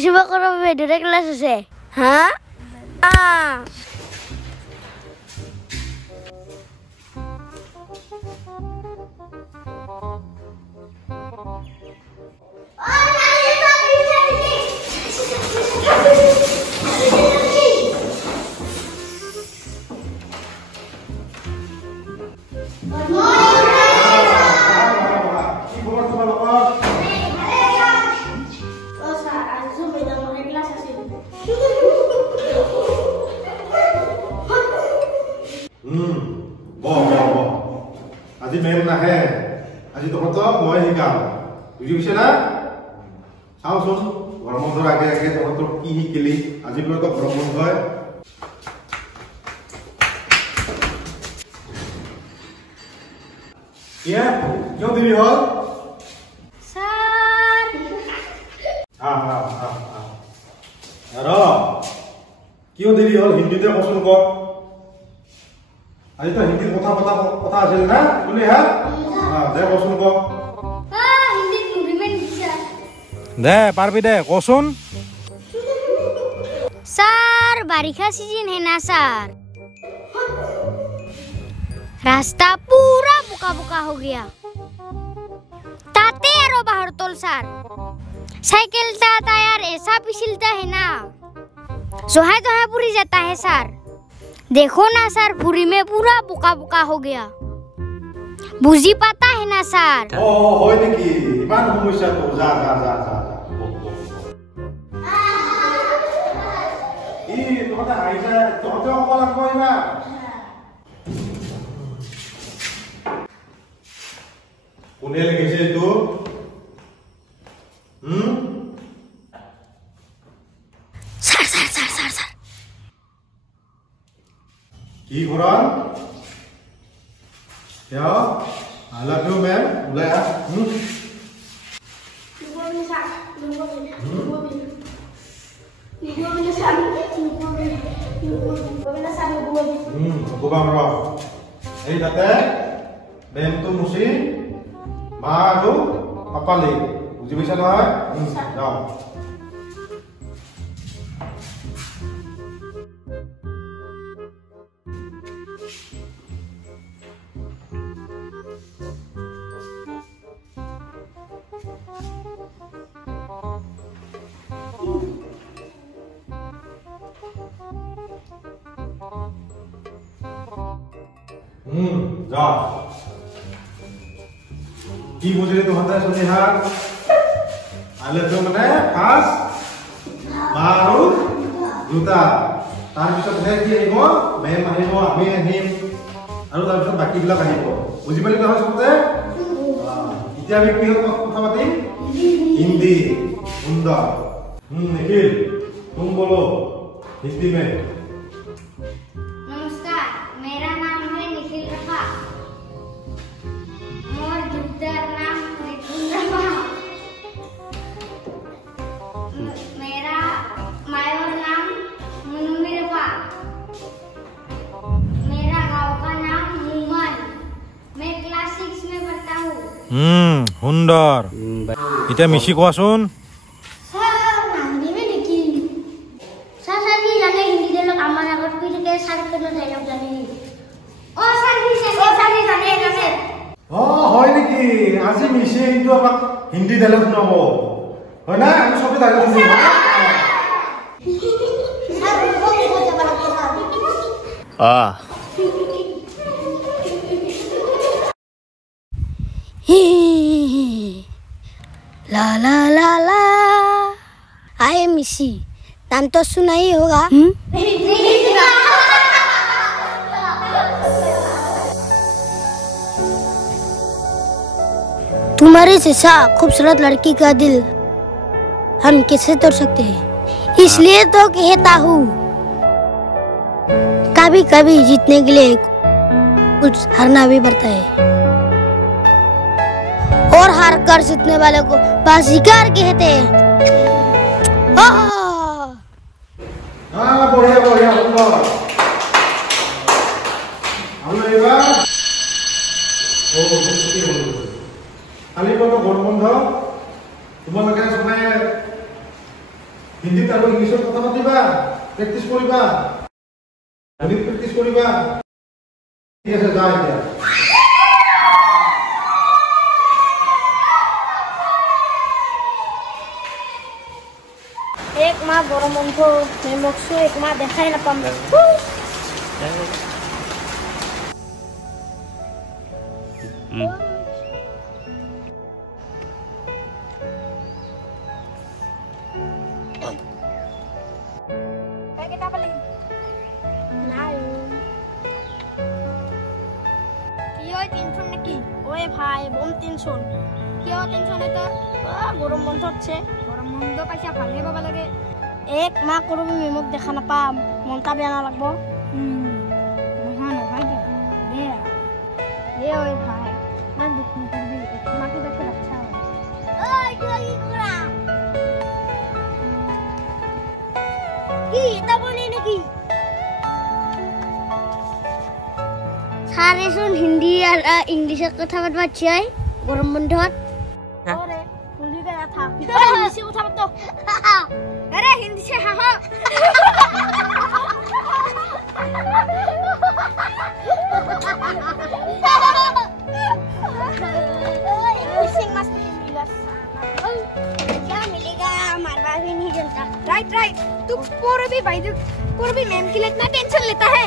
coba kalau bedanya kelas saya. Hah? Ah. আজি ma'am নাহে আজি তহঁতক মই শিকাম বুজি পাইছে না চাওচোন গৰম বন্ধৰ আগে আগে তহঁতক কি শিকিলি আজি পৰা তো গৰম বন্ধ হয় কিয় দেৰি হ'ল স্যাৰ কিয় দেৰি হ'ল হিন্দীতে কচোন ক আজি তো হিন্দীত কথা আছিল না শুনি হা দে কচোন ক হিন্দি টুর্নামেন্ট স্যার দে পারবি দে কচোন স্যার बारिशा सीजन है ना सर रास्ता पूरा बुका बुका हो गया ताते एरो बाहर तोल सर साइकिल का टायर ऐसा पिछलता है ना जोहाय जोहाय पूरी जाता है सर देखो ना सर पूरी में पूरा बुका बुका हो गया बुझी पाता है ना सर ओ होय नेकी इमान समस्या तो जा ই তোমরা আইছা তোমরা অকল কইবা কোনে লিখেছে তো सर কি করান क्या आई लव यू मैम बुलाया Gubang roh. Ini date, bentuk musi, malu, apa lagi? Uji bisa doa? Jom. जा কি বুঝিলে তোহাতে শুনিহা আলে তো মানে ফাস মাৰু দুটা তাৰ পিছত হে কি আহিব মেম আহিব আমি আহিম আৰু তাৰ পিছত বাকি বিলাক আহিব বুজি পালি নহয় সবতে এতিয়া আমি কি কথা পাতিম হিন্দি সুন্দৰ নিখিল तुम बोलो हिंदी में नमस्कार मेरा नाम है निखिल रफा मोर जुद्दर नाम निखिल रफा मेरा मायोर नाम मुनमी रफा मेरा गांव का नाम मुमन मैं क्लास 6 में पढ़ता हूँ সুন্দৰ এটা মিছি কোৱাচোন আজি মিছে কিন্তু আমাক হিন্দি ডায়লগ শুনাব হয় না আমি সবে ডায়লগ শুনিব ला ला ला ला आई एम मिसी नाम तो सुना ही होगा तुम्हारे जैसा खूबसूरत लड़की का दिल हम कैसे तोड़ सकते हैं इसलिए तो कहता हूँ कभी कभी जीतने के लिए कुछ हारना भी पड़ता है और हार कर जीतने वाले को बाजीगर कहते हैं बढ़िया बढ़िया सुंदर আমরা এবার কালি কোনো গরম বন্ধ তোমালোকে সবাই হিন্দীত আৰু ইংলিছত কথা পাতিবা প্ৰেক্টিছ কৰিবা গণিত প্ৰেক্টিছ কৰিবা ঠিক আছে যা এতিয়া एक माह गरम बंध मैं मोकसो एक माह देखाई नापाम Kayak kita paling Nai Kiyo tension neki Oe bhai bom tension Kiyo tension eta গরম বন্ধ হচ্ছে গরম বন্ধ পাইছা ভালে পাবা লাগে এক মাহ করবি মেমক দেখা নাপাম মনটা বেয়া না লাগবো নহয় নহয় দে দে ওই ভাই মান দুঃখ নকরবি মাকে দেখে আচ্ছা ওই কি করা কি এটা বলি নাকি সারে শুন হিন্দি আর ইংলিশে কথা বলবা চাই গরম বন্ধত আরে हिंदी का था हिंदी से उठा मत अरे हिंदी से हाँ हाँ क्या मिलेगा हमारे पास भी नहीं चलता राइट राइट तू पूरे भी भाई पूरे भी मैम के लिए इतना टेंशन लेता है